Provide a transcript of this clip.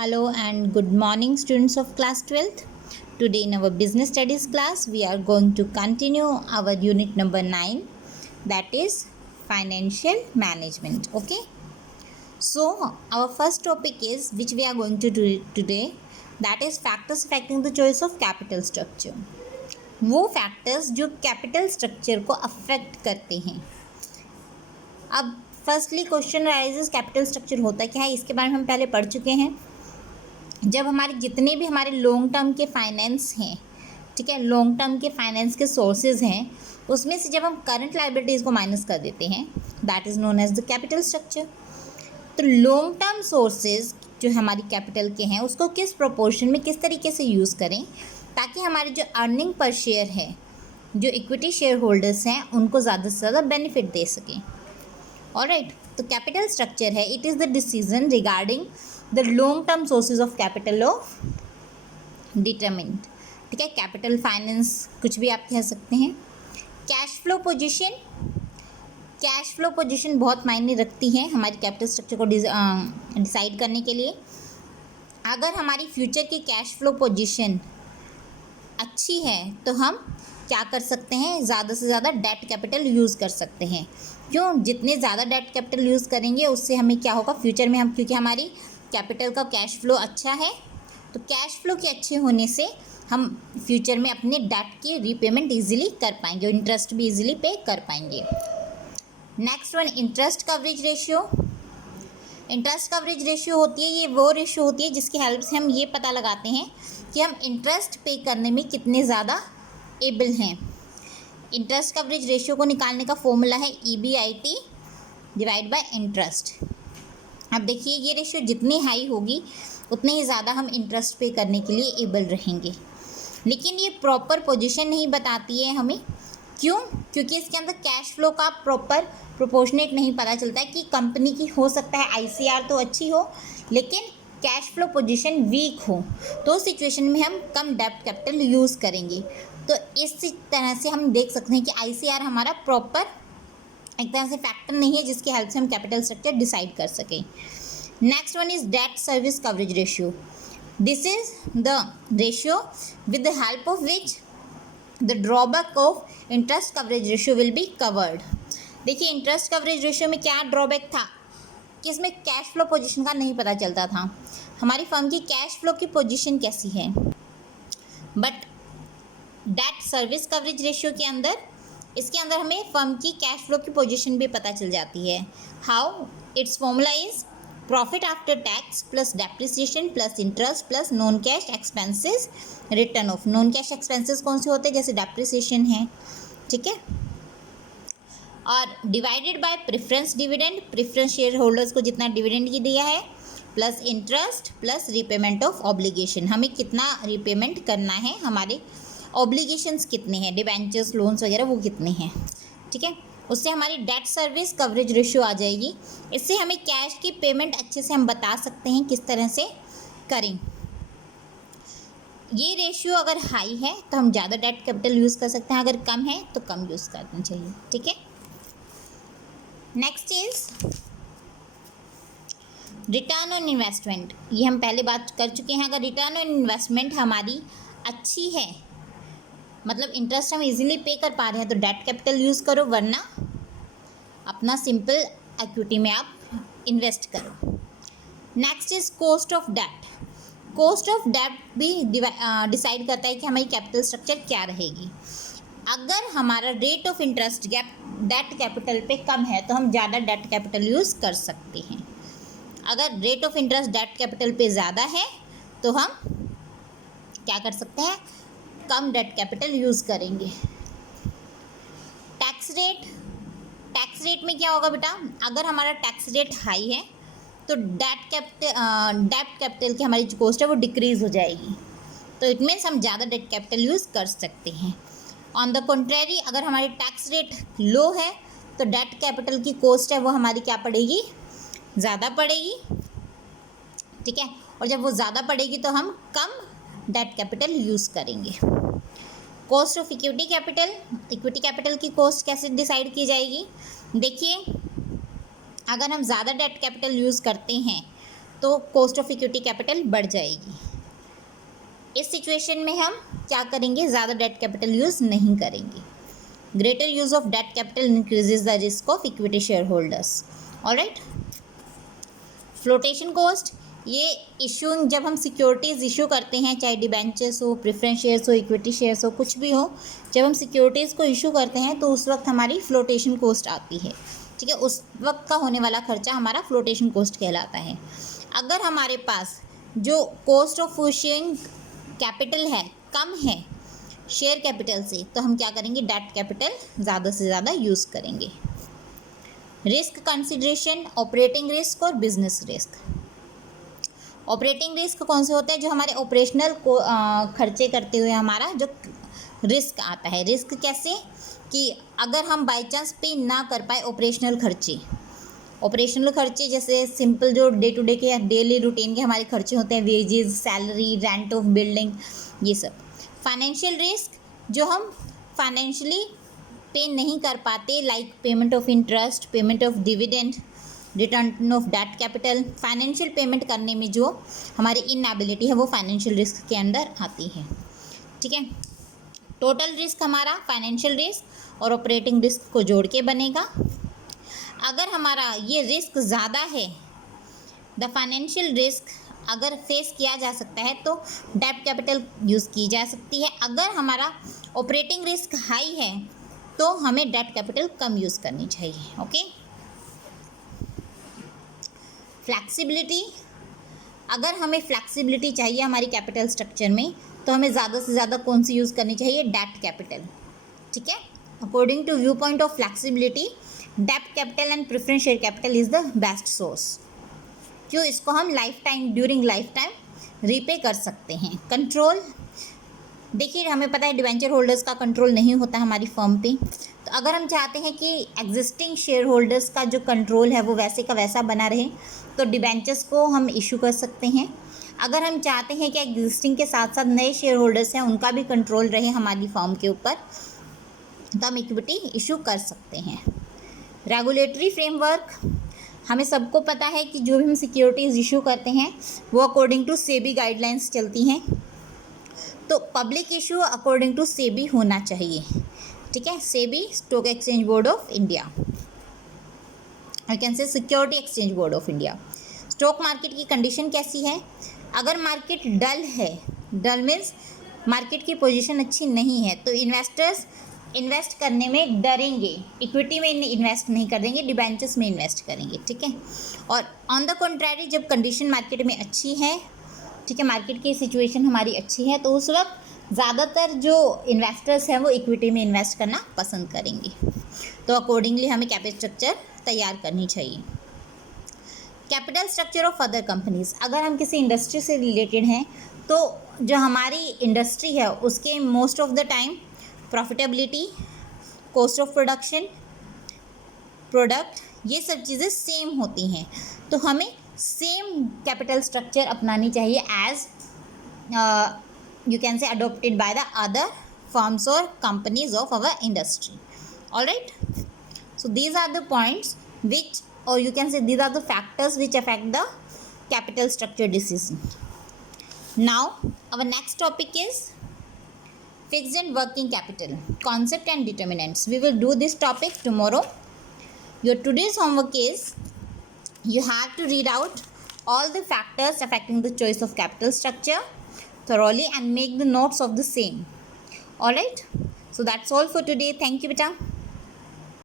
Hello and good morning, students of class 12th. Today in our business studies class we are going to continue our unit number 9, that is financial management. Okay, so our first topic is which we are going to do today, that is factors affecting the choice of capital structure. वो factors जो capital structure को affect करते हैं. अब firstly question rises, capital structure होता क्या है, इसके बारे में हम पहले पढ़ चुके हैं. जब हमारे जितने भी हमारे लॉन्ग टर्म के फाइनेंस हैं, ठीक है, लॉन्ग टर्म के फाइनेंस के सोर्सेज हैं, उसमें से जब हम करंट लाइबिलिटीज़ को माइनस कर देते हैं, that is known as the capital structure. तो लॉन्ग टर्म सोर्सेज जो हमारी कैपिटल के हैं उसको किस प्रोपोर्शन में किस तरीके से यूज़ करें ताकि हमारी जो अर्निंग पर शेयर है, जो इक्विटी शेयर होल्डर्स हैं, उनको ज़्यादा से ज़्यादा बेनिफिट दे सकें. ऑलराइट, तो कैपिटल स्ट्रक्चर है, it is the decision regarding the long term sources of capital of determined. ठीक है, कैपिटल फाइनेंस कुछ भी आप कह सकते हैं. Cash flow position, cash flow position बहुत मायने रखती है हमारी कैपिटल स्ट्रक्चर को डिसाइड करने के लिए. अगर हमारी फ्यूचर की कैश फ्लो पोजीशन अच्छी है तो हम क्या कर सकते हैं, ज़्यादा से ज़्यादा डेट कैपिटल यूज़ कर सकते हैं. क्यों? जितने ज़्यादा डेट कैपिटल यूज़ करेंगे उससे हमें क्या होगा फ्यूचर में, हम क्योंकि हमारी कैपिटल का कैश फ्लो अच्छा है, तो कैश फ्लो के अच्छे होने से हम फ्यूचर में अपने डेट की रीपेमेंट इजीली कर पाएंगे और इंटरेस्ट भी इजीली पे कर पाएंगे. Next one, interest coverage ratio. Interest coverage ratio होती है, ये वो रेशियो होती है जिसकी हेल्प से हम ये पता लगाते हैं कि हम इंटरेस्ट पे करने में कितने ज़्यादा एबल हैं. इंटरेस्ट कवरेज रेशियो को निकालने का फॉर्मूला है EBIT डिवाइड बाय इंटरेस्ट. अब देखिए, ये रेशियो जितनी हाई होगी उतने ही ज़्यादा हम इंटरेस्ट पे करने के लिए एबल रहेंगे. लेकिन ये प्रॉपर पोजीशन नहीं बताती है हमें. क्यों? क्योंकि इसके अंदर कैश फ्लो का प्रॉपर प्रोपोर्शनेट नहीं पता चलता है कि कंपनी की हो सकता है ICR तो अच्छी हो लेकिन कैश फ्लो पोजीशन वीक हो, तो उस सिचुएशन में हम कम डेब्ट कैपिटल यूज़ करेंगे. तो इस तरह से हम देख सकते हैं कि ICR हमारा प्रॉपर एक तरह से फैक्टर नहीं है जिसकी हेल्प से हम कैपिटल स्ट्रक्चर डिसाइड कर सकें. Next one is debt service coverage ratio. This is the ratio with the help of which the drawback of interest coverage ratio will be covered. देखिए, इंटरेस्ट कवरेज रेशियो में क्या drawback था कि इसमें cash flow position का नहीं पता चलता था, हमारी फर्म की कैश फ्लो की पोजीशन कैसी है. But debt service coverage ratio के अंदर, इसके अंदर हमें फर्म की कैश फ्लो की पोजीशन भी पता चल जाती है. How? It's formula is profit after tax plus depreciation plus interest plus non cash expenses return of. Non cash expenses कौन से होते हैं? जैसे डेप्रिसिएशन है, ठीक है, और divided by preference dividend, preference share holders को जितना डिविडेंड की दिया है, plus interest plus repayment of obligation, हमें कितना रीपेमेंट करना है, हमारे ऑब्लिगेशंस कितने हैं, डिबेंचर्स लोन्स वगैरह वो कितने हैं. ठीक है, उससे हमारी डेट सर्विस कवरेज रेशियो आ जाएगी. इससे हमें कैश की पेमेंट अच्छे से हम बता सकते हैं किस तरह से करें. ये रेशियो अगर हाई है तो हम ज़्यादा डेट कैपिटल यूज़ कर सकते हैं, अगर कम है तो कम यूज़ करना चाहिए. ठीक है, next is return on investment. ये हम पहले बात कर चुके हैं. अगर रिटर्न ऑन इन्वेस्टमेंट हमारी अच्छी है, मतलब इंटरेस्ट हम इजीली पे कर पा रहे हैं, तो डेट कैपिटल यूज़ करो, वरना अपना सिंपल इक्विटी में आप इन्वेस्ट करो. Next is cost of debt. Cost of debt भी डिसाइड करता है कि हमारी कैपिटल स्ट्रक्चर क्या रहेगी. अगर हमारा rate of interest debt capital पे कम है तो हम ज़्यादा डेट कैपिटल यूज़ कर सकते हैं. अगर rate of interest debt capital पे ज़्यादा है तो हम क्या कर सकते हैं, कम डेट कैपिटल यूज़ करेंगे. Tax rate. टैक्स रेट में क्या होगा बेटा, अगर हमारा टैक्स रेट हाई है तो डेट कैपिटल की हमारी जो कॉस्ट है वो डिक्रीज़ हो जाएगी, तो इट मीन्स हम ज़्यादा डेट कैपिटल यूज़ कर सकते हैं. ऑन द कंट्रेरी, अगर हमारी टैक्स रेट लो है तो डेट कैपिटल की कॉस्ट है वो हमारी क्या पड़ेगी, ज़्यादा पड़ेगी. ठीक है, और जब वो ज़्यादा पड़ेगी तो हम कम डेट कैपिटल यूज़ करेंगे. Cost of equity capital. Equity capital की कॉस्ट कैसे डिसाइड की जाएगी? देखिए, अगर हम ज़्यादा डेट कैपिटल यूज़ करते हैं तो कॉस्ट ऑफ इक्विटी कैपिटल बढ़ जाएगी। इस सिचुएशन में हम क्या करेंगे, ज़्यादा डेट कैपिटल यूज़ नहीं करेंगे। Greater use of debt capital increases the risk of equity share holders. Alright, flotation cost, ये इशूइंग, जब हम सिक्योरिटीज़ इशू करते हैं, चाहे डिबेंचर्स हो, प्रेफरेंस शेयर्स हो, इक्विटी शेयर्स हो, कुछ भी हो, जब हम सिक्योरिटीज़ को इशू करते हैं तो उस वक्त हमारी फ्लोटेशन कॉस्ट आती है। ठीक है, उस वक्त का होने वाला खर्चा हमारा फ्लोटेशन कॉस्ट कहलाता है। अगर हमारे पास जो कॉस्ट ऑफ इशूइंग कैपिटल है कम है शेयर कैपिटल से, तो हम क्या करेंगे, डेट कैपिटल ज़्यादा से ज़्यादा यूज़ करेंगे। रिस्क कंसिडरेशन, ऑपरेटिंग रिस्क और बिजनेस रिस्क। ऑपरेटिंग रिस्क कौन से होते हैं, जो हमारे ऑपरेशनल को खर्चे करते हुए हमारा जो रिस्क आता है। रिस्क कैसे, कि अगर हम बाई चांस पे ना कर पाए ऑपरेशनल खर्चे जैसे सिंपल जो डे टू डे के या डेली रूटीन के हमारे खर्चे होते हैं, wages, salary, rent of building, ये सब। फाइनेंशियल रिस्क, जो हम फाइनेंशियली पे नहीं कर पाते, like payment of interest, payment of dividend, return of debt capital. Financial payment करने में जो हमारी इनएबिलिटी है वो फाइनेंशियल रिस्क के अंदर आती है। ठीक है, टोटल रिस्क हमारा फाइनेंशियल रिस्क और ऑपरेटिंग रिस्क को जोड़ के बनेगा। अगर हमारा ये रिस्क ज़्यादा है, द फाइनेंशियल रिस्क अगर फेस किया जा सकता है तो डेट कैपिटल यूज़ की जा सकती है। अगर हमारा ऑपरेटिंग रिस्क हाई है तो हमें डेट कैपिटल कम यूज़ करनी चाहिए। ओके, फ्लैक्सिबिलिटी, अगर हमें फ्लैक्सिबिलिटी चाहिए हमारी कैपिटल स्ट्रक्चर में तो हमें ज़्यादा से ज़्यादा कौन सी यूज़ करनी चाहिए, डेट कैपिटल। ठीक है, according to view point of flexibility, debt capital and preference share capital is the best source. क्यों, इसको हम ड्यूरिंग लाइफ टाइम रीपे कर सकते हैं। कंट्रोल, देखिए हमें पता है डिवेंचर होल्डर्स का कंट्रोल नहीं होता हमारी फर्म पे, तो अगर हम चाहते हैं कि एग्जिस्टिंग शेयर होल्डर्स का जो कंट्रोल है वो वैसे का वैसा बना रहे तो डिवेंचर्स को हम इशू कर सकते हैं। अगर हम चाहते हैं कि एग्जिस्टिंग के साथ साथ नए शेयर होल्डर्स हैं उनका भी कंट्रोल रहे हमारी फर्म के ऊपर, तो हम इक्विटी इशू कर सकते हैं। रेगुलेटरी फ्रेमवर्क, हमें सबको पता है कि जो भी हम सिक्योरिटीज़ इशू करते हैं वो अकॉर्डिंग टू सेबी गाइडलाइंस चलती हैं, तो public issue according to SEBI होना चाहिए। ठीक है, SEBI stock exchange board of India, I can say security exchange board of India. Stock market की कंडीशन कैसी है, अगर मार्केट डल है, डल मीन्स मार्केट की पोजीशन अच्छी नहीं है, तो इन्वेस्टर्स इन्वेस्ट करने में डरेंगे, इक्विटी में इन्वेस्ट नहीं करेंगे, डिबेंचर्स में इन्वेस्ट करेंगे। ठीक है, और ऑन द कॉन्ट्रैरी जब कंडीशन मार्केट में अच्छी है, ठीक है, मार्केट की सिचुएशन हमारी अच्छी है, तो उस वक्त ज़्यादातर जो इन्वेस्टर्स हैं वो इक्विटी में इन्वेस्ट करना पसंद करेंगे। तो अकॉर्डिंगली हमें कैपिटल स्ट्रक्चर तैयार करनी चाहिए। Capital structure of other companies, अगर हम किसी इंडस्ट्री से रिलेटेड हैं तो जो हमारी इंडस्ट्री है उसके most of the time profitability, cost of production, product, ये सब चीज़ें सेम होती हैं, तो हमें सेम कैपिटल स्ट्रक्चर अपनानी चाहिए as you can say adopted by the other firms और companies of our industry. Alright, so these are the points which, or you can say these are the factors which affect the capital structure decision. Now our next topic is fixed and working capital concept and determinants. We will do this topic tomorrow. Your today's homework is you have to read out all the factors affecting the choice of capital structure thoroughly and make the notes of the same. All right, so that's all for today. Thank you beta.